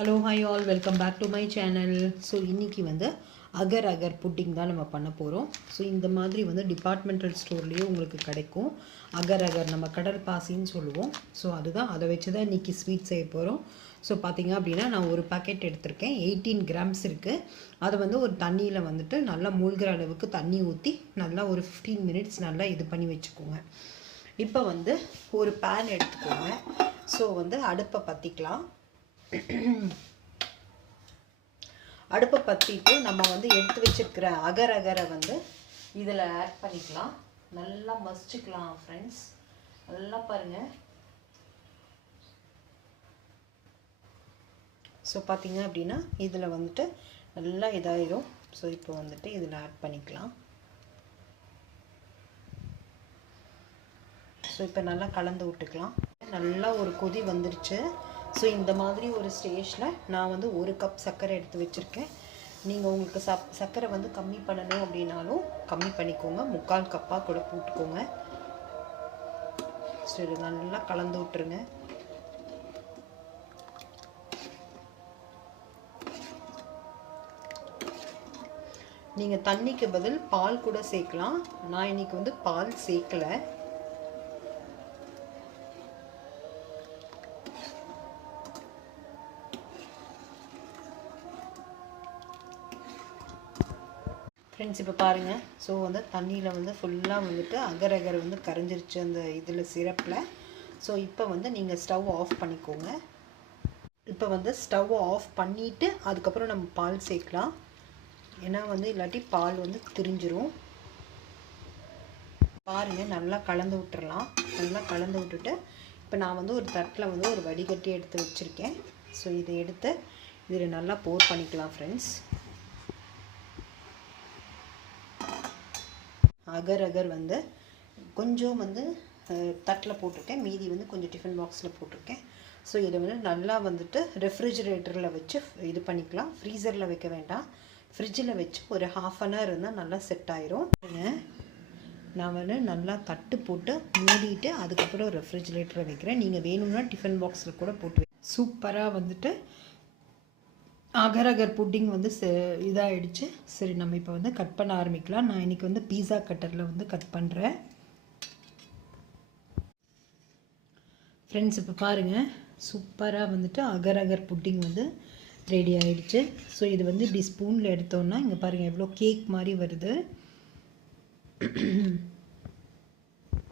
Hello hi all, welcome back to my channel. So இன்றைக்கி வந்து அகர் அகர் pudding தான் நம்ம பண்ண போகிறோம். ஸோ இந்த மாதிரி வந்து டிபார்ட்மெண்டல் ஸ்டோர்லேயே உங்களுக்கு கிடைக்கும். அகர் அகர் நம்ம கடல் பாசின்னு சொல்லுவோம். ஸோ அதுதான், அதை வச்சு தான் இன்றைக்கி ஸ்வீட் செய்ய போகிறோம். ஸோ பார்த்திங்க அப்படின்னா நான் ஒரு பேக்கெட் எடுத்திருக்கேன், 18 கிராம்ஸ் இருக்குது. அதை வந்து ஒரு தண்ணியில் வந்துட்டு நல்லா மூழ்கிற அளவுக்கு தண்ணி ஊற்றி நல்லா ஒரு 15 மினிட்ஸ் நல்லா இது பண்ணி வச்சுக்கோங்க. இப்போ வந்து ஒரு பேன் எடுத்துக்கோங்க. ஸோ வந்து அடுப்பை பற்றிக்கலாம். அடுப்பை பற்றிட்டு நம்ம வந்து எடுத்து வச்சிருக்கிற அகர் அகரை வந்து இதில் ஆட் பண்ணிக்கலாம். நல்லா மசிச்சுக்கலாம் ஃப்ரெண்ட்ஸ். நல்லா பாருங்கள். ஸோ பார்த்தீங்க அப்படின்னா இதில் வந்துட்டு நல்லா இதாயிரும். ஸோ இப்போ வந்துட்டு இதில் ஆட் பண்ணிக்கலாம். ஸோ இப்போ நல்லா கலந்து விட்டுக்கலாம். நல்லா ஒரு கொதி வந்துருச்சு. ஸோ இந்த மாதிரி ஒரு ஸ்டேஜில் நான் வந்து 1 கப் சர்க்கரை எடுத்து வச்சுருக்கேன். நீங்கள் உங்களுக்கு சர்க்கரை வந்து கம்மி பண்ணணும் அப்படின்னாலும் கம்மி பண்ணிக்கோங்க, 3/4 கப்பாக கூட போட்டுக்கோங்க. ஸோ இது நல்லா கலந்து விட்டுருங்க. நீங்கள் தண்ணிக்கு பதில் பால் கூட சேர்க்கலாம். நான் இன்றைக்கி வந்து பால் சேர்க்கலை. ஃப்ரெண்ட்ஸ் இப்போ பாருங்கள். ஸோ வந்து தண்ணியில் வந்து ஃபுல்லாக வந்துட்டு அகர் அகர் வந்து கரைஞ்சிருச்சு அந்த இதில் சிரப்பில். ஸோ இப்போ வந்து நீங்கள் ஸ்டவ் ஆஃப் பண்ணிக்கோங்க. இப்போ வந்து ஸ்டவ் ஆஃப் பண்ணிவிட்டு அதுக்கப்புறம் நம்ம பால் சேர்க்கலாம். ஏன்னா வந்து இல்லாட்டி பால் வந்து திரிஞ்சிரும். பாருங்கள், நல்லா கலந்து விட்டுறலாம். நல்லா கலந்து விட்டுட்டு இப்போ நான் வந்து ஒரு தட்டில் வந்து ஒரு வடிகட்டி எடுத்து வச்சுருக்கேன். ஸோ இதை எடுத்து இதில் நல்லா போர் பண்ணிக்கலாம் ஃப்ரெண்ட்ஸ். அகர் அகர் வந்து கொஞ்சம் வந்து தட்டில் போட்டிருக்கேன், மீதி வந்து கொஞ்சம் டிஃபன் பாக்ஸில் போட்டிருக்கேன். ஸோ இதை வந்து நல்லா வந்துட்டு ரெஃப்ரிஜிரேட்டரில் வச்சு இது பண்ணிக்கலாம். ஃப்ரீசரில் வைக்க வேண்டாம், ஃப்ரிட்ஜில் வச்சு ஒரு 1/2 அன் ஹவர் இருந்தால் நல்லா செட் ஆயிரும். நான் வந்து நல்லா தட்டு போட்டு மூடிட்டு அதுக்கப்புறம் ரெஃப்ரிஜிரேட்டரை வைக்கிறேன். நீங்கள் வேணும்னா டிஃபன் பாக்ஸில் கூட போட்டு சூப்பராக வந்துட்டு அகர் அகர் புட்டிங் வந்து இதாகிடுச்சு. சரி, நம்ம இப்போ வந்து கட் பண்ண ஆரம்பிக்கலாம். நான் இன்றைக்கி வந்து பீஸா கட்டரில் வந்து கட் பண்ணுறேன். ஃப்ரெண்ட்ஸ் இப்போ பாருங்கள், சூப்பராக வந்துட்டு அகர் அகர் புட்டிங் வந்து ரெடி ஆகிடுச்சு. ஸோ இது வந்து இப்படி ஸ்பூனில் எடுத்தோன்னா இங்கே பாருங்கள் எவ்வளோ கேக் மாதிரி வருது.